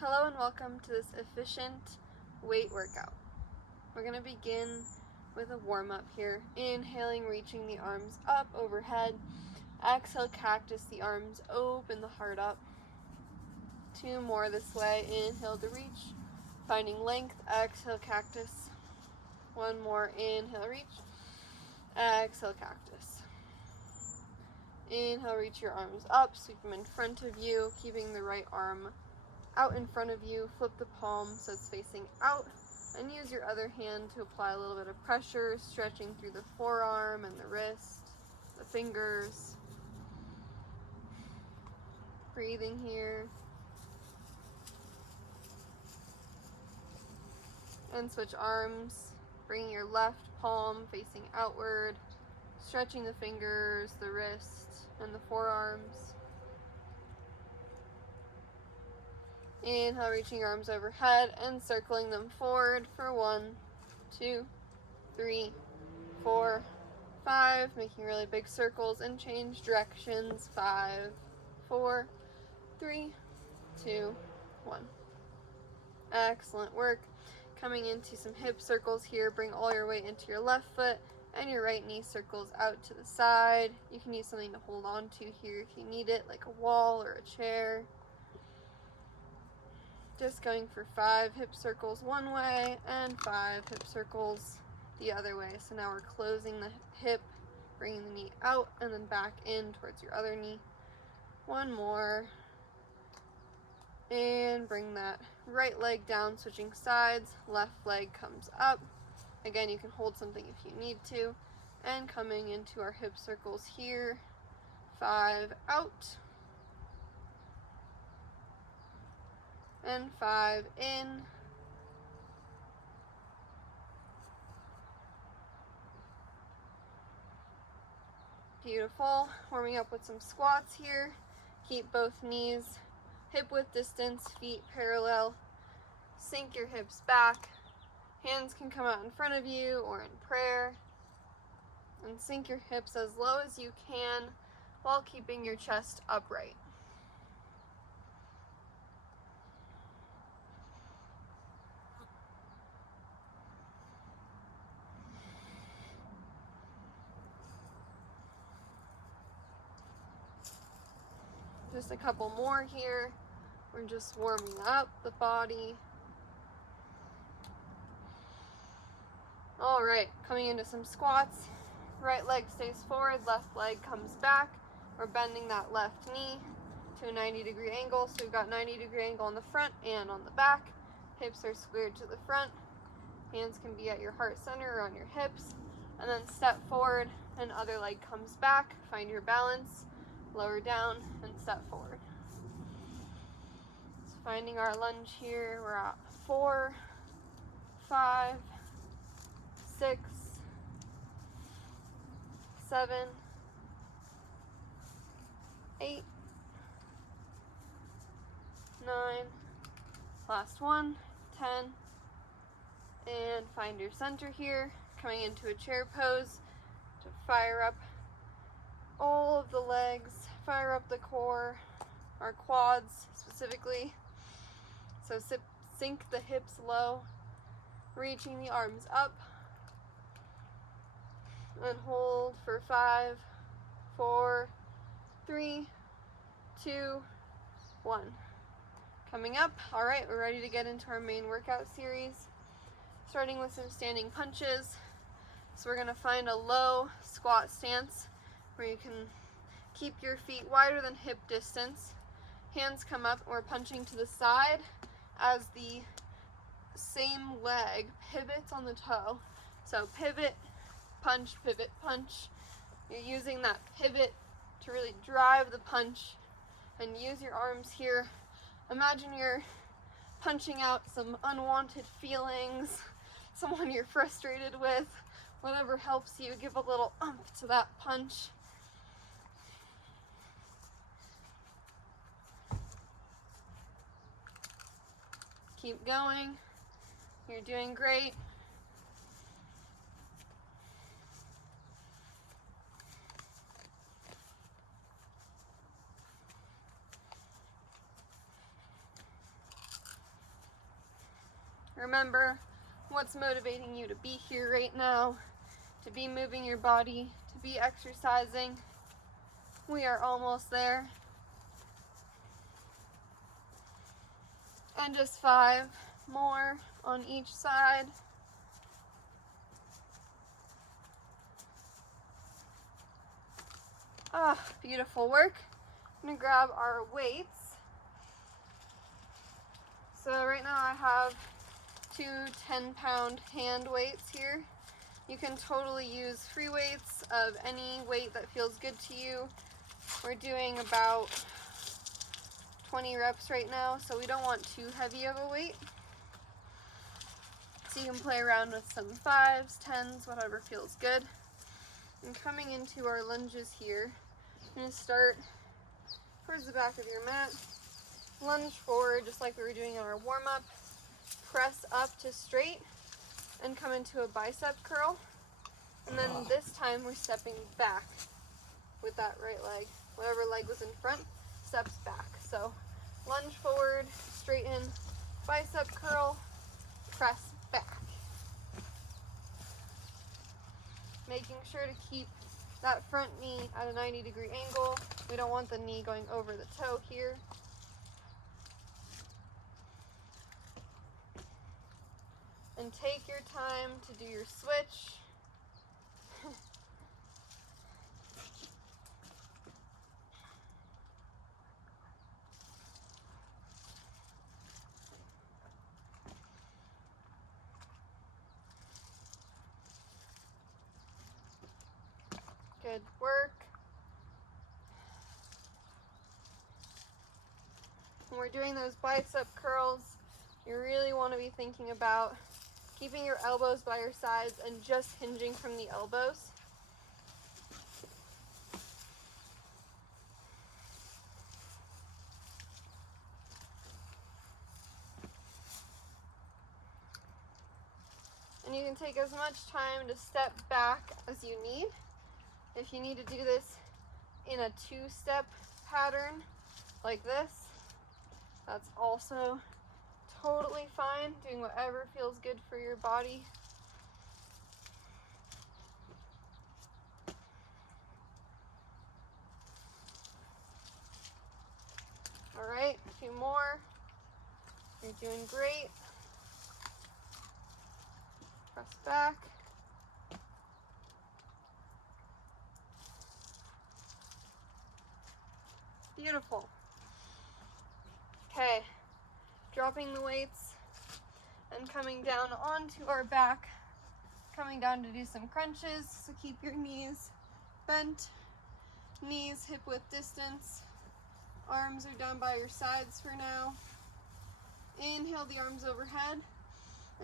Hello and welcome to this efficient weight workout. We're going to begin with a warm-up here. Inhaling, reaching the arms up overhead. Exhale, cactus, the arms open, the heart up. 2 more this way. Inhale to reach, finding length. Exhale, cactus. 1 more. Inhale, reach. Exhale, cactus. Inhale, reach your arms up, sweep them in front of you, keeping the right arm out in front of you. Flip the palm so it's facing out, and use your other hand to apply a little bit of pressure, stretching through the forearm and the wrist, the fingers. Breathing here. And switch arms, bringing your left palm facing outward, stretching the fingers, the wrist, and the forearms. Inhale, reaching your arms overhead and circling them forward for 1, 2, 3, 4, 5, making really big circles and change directions. 5, 4, 3, 2, 1. Excellent work. Coming into some hip circles here, bring all your weight into your left foot and your right knee circles out to the side. You can use something to hold on to here if you need it, like a wall or a chair. Just going for 5 hip circles one way and 5 hip circles the other way. So now we're closing the hip, bringing the knee out and then back in towards your other knee. 1 more. And bring that right leg down, switching sides. Left leg comes up. Again, you can hold something if you need to. And coming into our hip circles here. 5 out. And 5 in. Beautiful. Warming up with some squats here. Keep both knees hip width distance, feet parallel. Sink your hips back. Hands can come out in front of you or in prayer. And sink your hips as low as you can while keeping your chest upright. Just a couple more here. We're just warming up the body. All right, coming into some squats. Right leg stays forward, left leg comes back. We're bending that left knee to a 90-degree angle. So we've got 90-degree angle on the front and on the back. Hips are squared to the front. Hands can be at your heart center or on your hips. And then step forward and other leg comes back. Find your balance. Lower down and step forward. So finding our lunge here, we're at 4, 5, 6, 7, 8, 9, last one, 10, and find your center here, coming into a chair pose to fire up all of the legs, fire up the core, our quads specifically. So sink the hips low, reaching the arms up, and hold for 5, 4, 3, 2, 1. Coming up. All right, we're ready to get into our main workout series, starting with some standing punches. So we're going to find a low squat stance where you can keep your feet wider than hip distance. Hands come up, and we're punching to the side as the same leg pivots on the toe. So pivot, punch, pivot, punch. You're using that pivot to really drive the punch and use your arms here. Imagine you're punching out some unwanted feelings, someone you're frustrated with, whatever helps you. Give a little oomph to that punch. Keep going. You're doing great. Remember what's motivating you to be here right now, to be moving your body, to be exercising. We are almost there. And just 5 more on each side. Ah, beautiful work. I'm gonna grab our weights. So right now I have 2 10-pound hand weights here. You can totally use free weights of any weight that feels good to you. We're doing about 20 reps right now, so we don't want too heavy of a weight. So you can play around with some 5s, 10s, whatever feels good. And coming into our lunges here, I'm going to start towards the back of your mat. Lunge forward just like we were doing in our warm-up. Press up to straight and come into a bicep curl. And then this time we're stepping back with that right leg. Whatever leg was in front steps back. So lunge forward, straighten, bicep curl, press back. Making sure to keep that front knee at a 90-degree angle. We don't want the knee going over the toe here. And take your time to do your switch. Good work. When we're doing those bicep curls, you really want to be thinking about keeping your elbows by your sides and just hinging from the elbows. And you can take as much time to step back as you need. If you need to do this in a 2-step pattern like this, that's also totally fine. Doing whatever feels good for your body. All right, a few more. You're doing great. Press back. Beautiful. Okay, dropping the weights and coming down onto our back. Coming down to do some crunches, so keep your knees bent. Knees hip width distance. Arms are down by your sides for now. Inhale the arms overhead.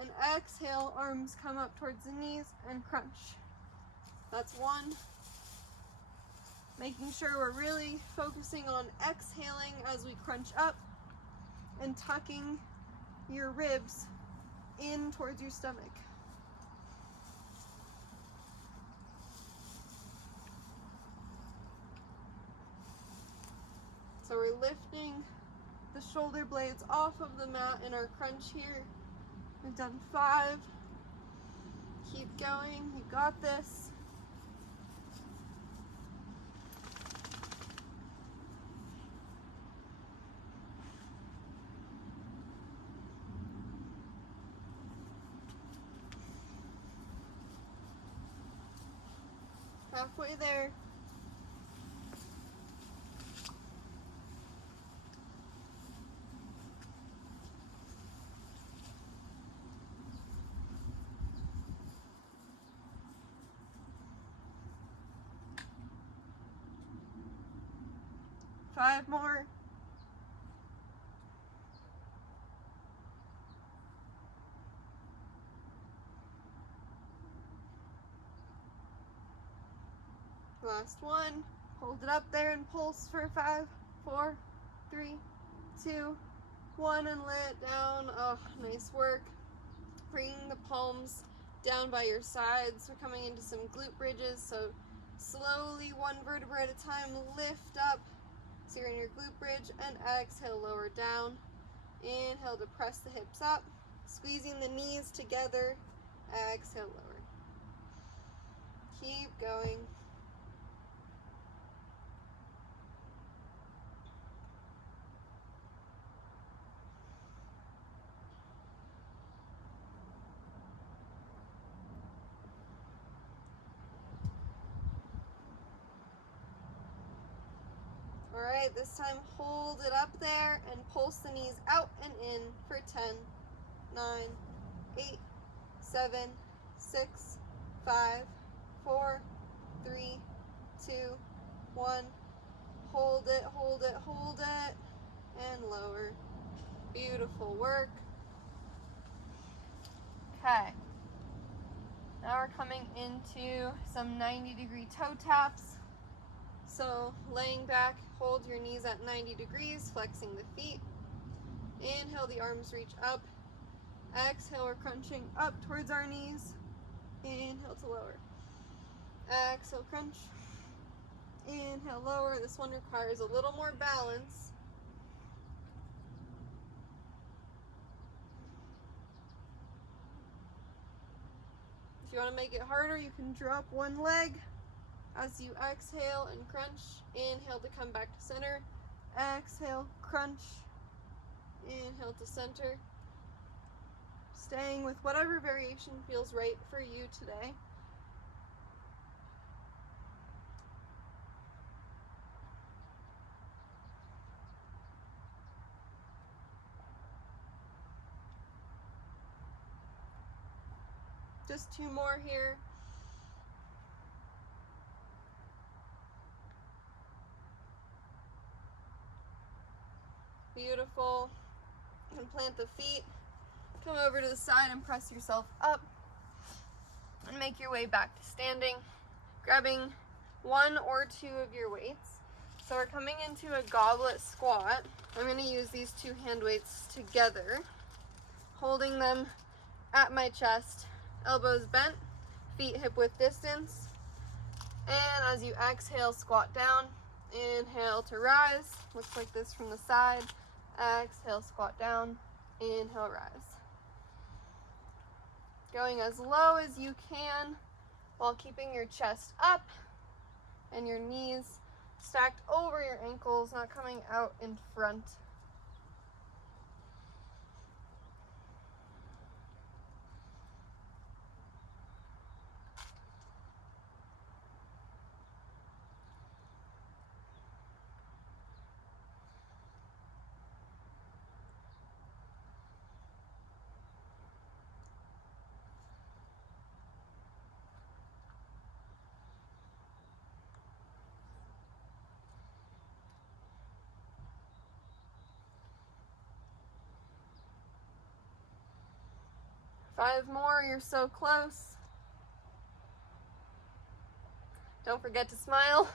And exhale, arms come up towards the knees and crunch. That's 1. Making sure we're really focusing on exhaling as we crunch up and tucking your ribs in towards your stomach. So we're lifting the shoulder blades off of the mat in our crunch here. We've done 5. Keep going, you got this. Halfway there. Five more. Last one. Hold it up there and pulse for 5, 4, 3, 2, 1, and lay it down. Oh, nice work. Bringing the palms down by your sides. We're coming into some glute bridges, so slowly, one vertebra at a time, lift up. So you're in your glute bridge, and exhale, lower down. Inhale to press the hips up. Squeezing the knees together. Exhale, lower. Keep going. All right, this time hold it up there and pulse the knees out and in for 10, 9, 8, 7, 6, 5, 4, 3, 2, 1. Hold it, hold it, hold it, and lower. Beautiful work. Okay. Now we're coming into some 90-degree toe taps. So laying back, hold your knees at 90 degrees, flexing the feet. Inhale, the arms reach up. Exhale, we're crunching up towards our knees. Inhale to lower. Exhale, crunch. Inhale, lower. This one requires a little more balance. If you want to make it harder, you can drop one leg as you exhale and crunch. Inhale to come back to center. Exhale, crunch. Inhale to center. Staying with whatever variation feels right for you today. Just 2 more here. Beautiful. You can plant the feet. Come over to the side and press yourself up. And make your way back to standing. Grabbing 1 or 2 of your weights. So we're coming into a goblet squat. I'm going to use these 2 hand weights together. Holding them at my chest. Elbows bent. Feet hip width distance. And as you exhale, squat down. Inhale to rise. Looks like this from the side. Exhale, squat down. Inhale, rise. Going as low as you can while keeping your chest up and your knees stacked over your ankles, not coming out in front. Five more, you're so close. Don't forget to smile.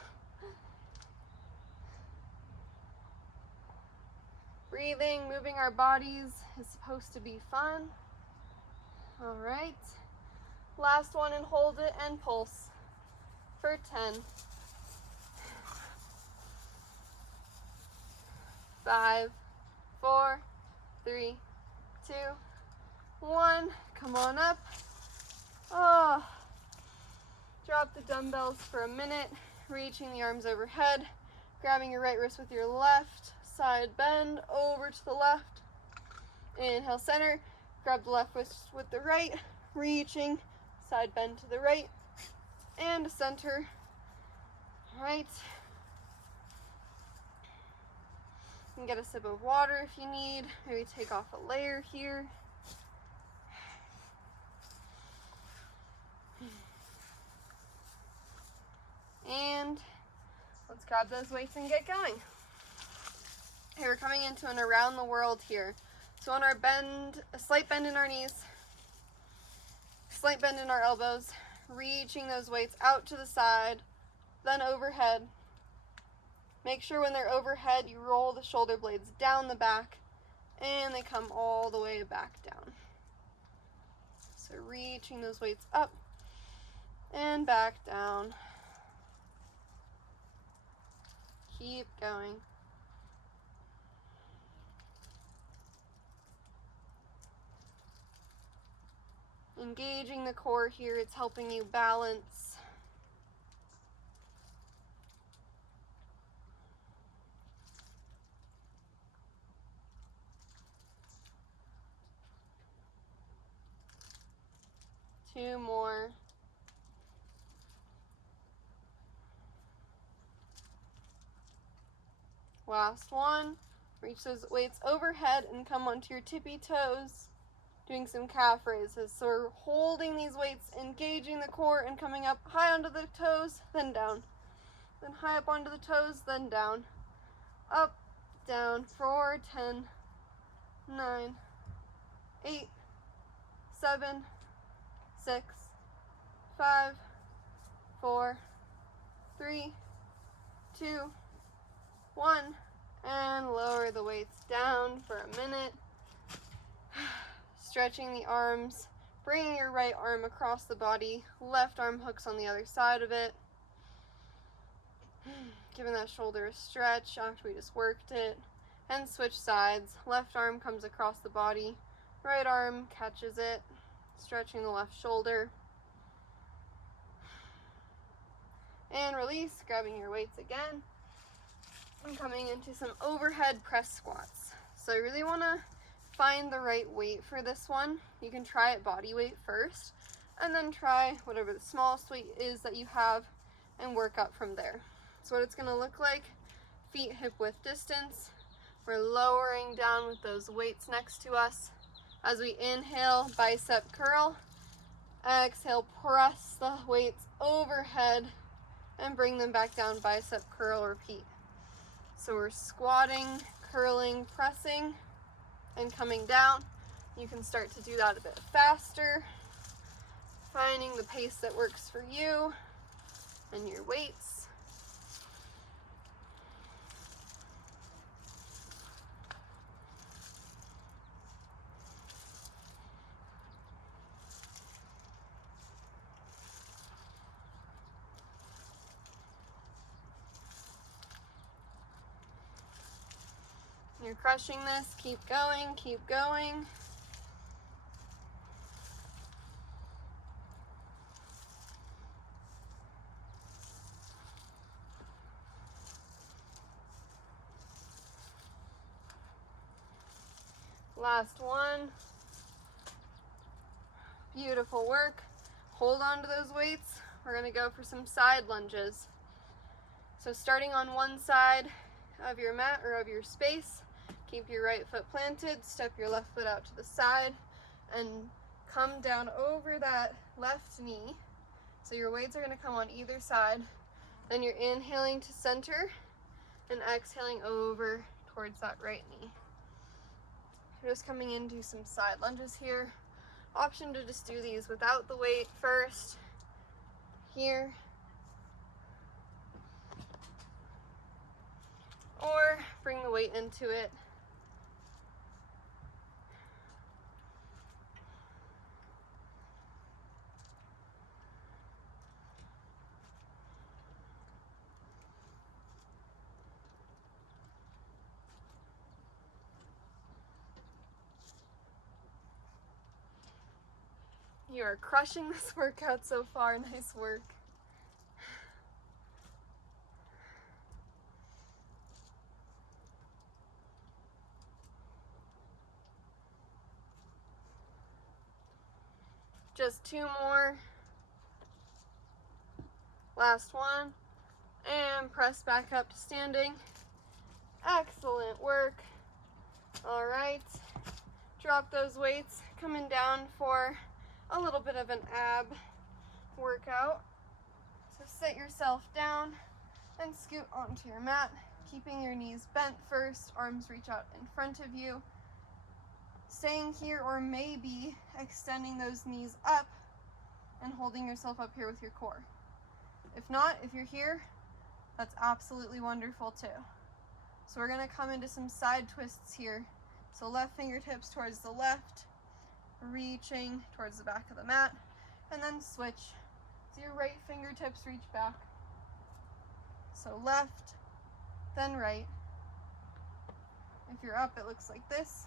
Breathing, moving our bodies is supposed to be fun. All right. Last one, and hold it and pulse for 10. 5, 4, 3, 2, 1. Come on up. Oh. Drop the dumbbells for a minute, reaching the arms overhead, grabbing your right wrist with your left, side bend over to the left. Inhale, center, grab the left wrist with the right, reaching, side bend to the right, and center. All right. You can get a sip of water if you need, maybe take off a layer here. And let's grab those weights and get going. Okay, we're coming into an around the world here. So on our bend, a slight bend in our knees, slight bend in our elbows, reaching those weights out to the side, then overhead. Make sure when they're overhead, you roll the shoulder blades down the back and they come all the way back down. So reaching those weights up and back down. Keep going. engaging the core here. It's helping you balance. Two more. Last one. Reach those weights overhead and come onto your tippy toes, doing some calf raises. So we're holding these weights, engaging the core, and coming up high onto the toes, then down. Then high up onto the toes, then down. Up, down, 4, 10, 9, 8, 7, 6, 5, 4, 3, 2, 1, and lower the weights down for a minute. Stretching the arms, bringing your right arm across the body, left arm hooks on the other side of it. Giving that shoulder a stretch after we just worked it. And switch sides. Left arm comes across the body, right arm catches it, stretching the left shoulder. And release, grabbing your weights again. And coming into some overhead press squats. So you really want to find the right weight for this one. You can try it body weight first, and then try whatever the smallest weight is that you have and work up from there. So what it's going to look like, feet hip width distance. We're lowering down with those weights next to us. As we inhale, bicep curl. Exhale, press the weights overhead and bring them back down, bicep curl, repeat. So we're squatting, curling, pressing, and coming down. You can start to do that a bit faster, finding the pace that works for you and your weights. You're crushing this. Keep going, keep going. Last one. Beautiful work. Hold on to those weights. We're going to go for some side lunges. So starting on one side of your mat or of your space, keep your right foot planted, step your left foot out to the side, and come down over that left knee. So your weights are going to come on either side. Then you're inhaling to center and exhaling over towards that right knee. You're just coming into some side lunges here. Option to just do these without the weight first. Here. Or bring the weight into it. You are crushing this workout so far. Nice work. Just two more. Last one. And press back up to standing. Excellent work. All right. Drop those weights. Coming down for a little bit of an ab workout. So sit yourself down and scoot onto your mat, keeping your knees bent first, arms reach out in front of you. Staying here, or maybe extending those knees up and holding yourself up here with your core. If not, if you're here, that's absolutely wonderful too. So we're going to come into some side twists here. So left fingertips towards the left, reaching towards the back of the mat, and then switch. So your right fingertips reach back. So left, then right. If you're up, it looks like this.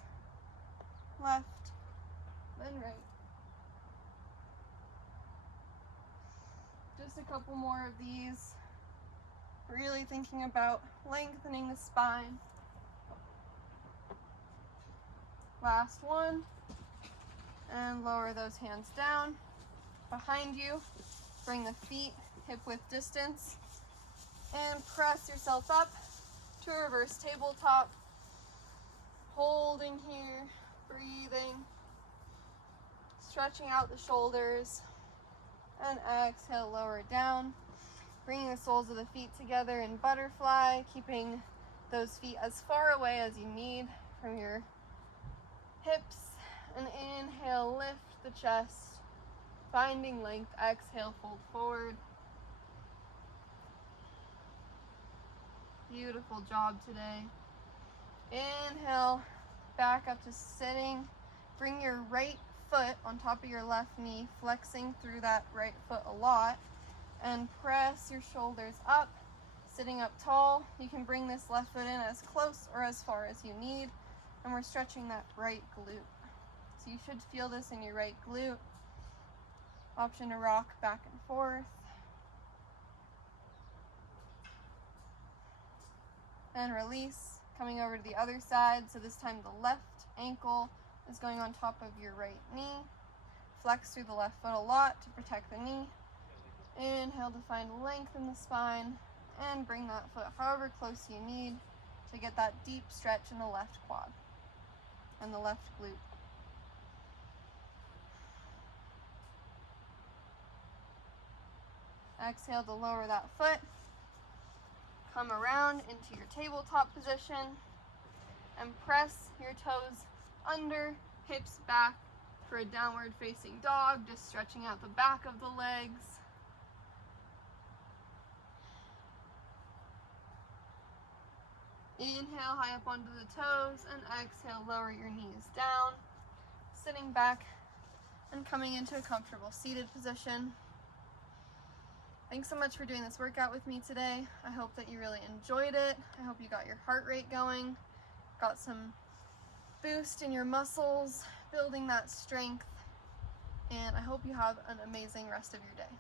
Left, then right. Just a couple more of these. Really thinking about lengthening the spine. Last one. And lower those hands down. Behind you, bring the feet hip-width distance. And press yourself up to a reverse tabletop. Holding here, breathing. Stretching out the shoulders. And exhale, lower it down. Bringing the soles of the feet together in butterfly, keeping those feet as far away as you need from your hips. And inhale, lift the chest, finding length. Exhale, fold forward. Beautiful job today. Inhale, back up to sitting. Bring your right foot on top of your left knee, flexing through that right foot a lot. And press your shoulders up, sitting up tall. You can bring this left foot in as close or as far as you need. And we're stretching that right glute. So you should feel this in your right glute. Option to rock back and forth. And release, coming over to the other side. So this time the left ankle is going on top of your right knee. Flex through the left foot a lot to protect the knee. Inhale to find length in the spine and bring that foot however close you need to get that deep stretch in the left quad and the left glute. Exhale to lower that foot. Come around into your tabletop position and press your toes under, hips back for a downward facing dog, just stretching out the back of the legs. Inhale, high up onto the toes, and exhale, lower your knees down, sitting back and coming into a comfortable seated position. Thanks so much for doing this workout with me today. I hope that you really enjoyed it. I hope you got your heart rate going, got some boost in your muscles, building that strength, and I hope you have an amazing rest of your day.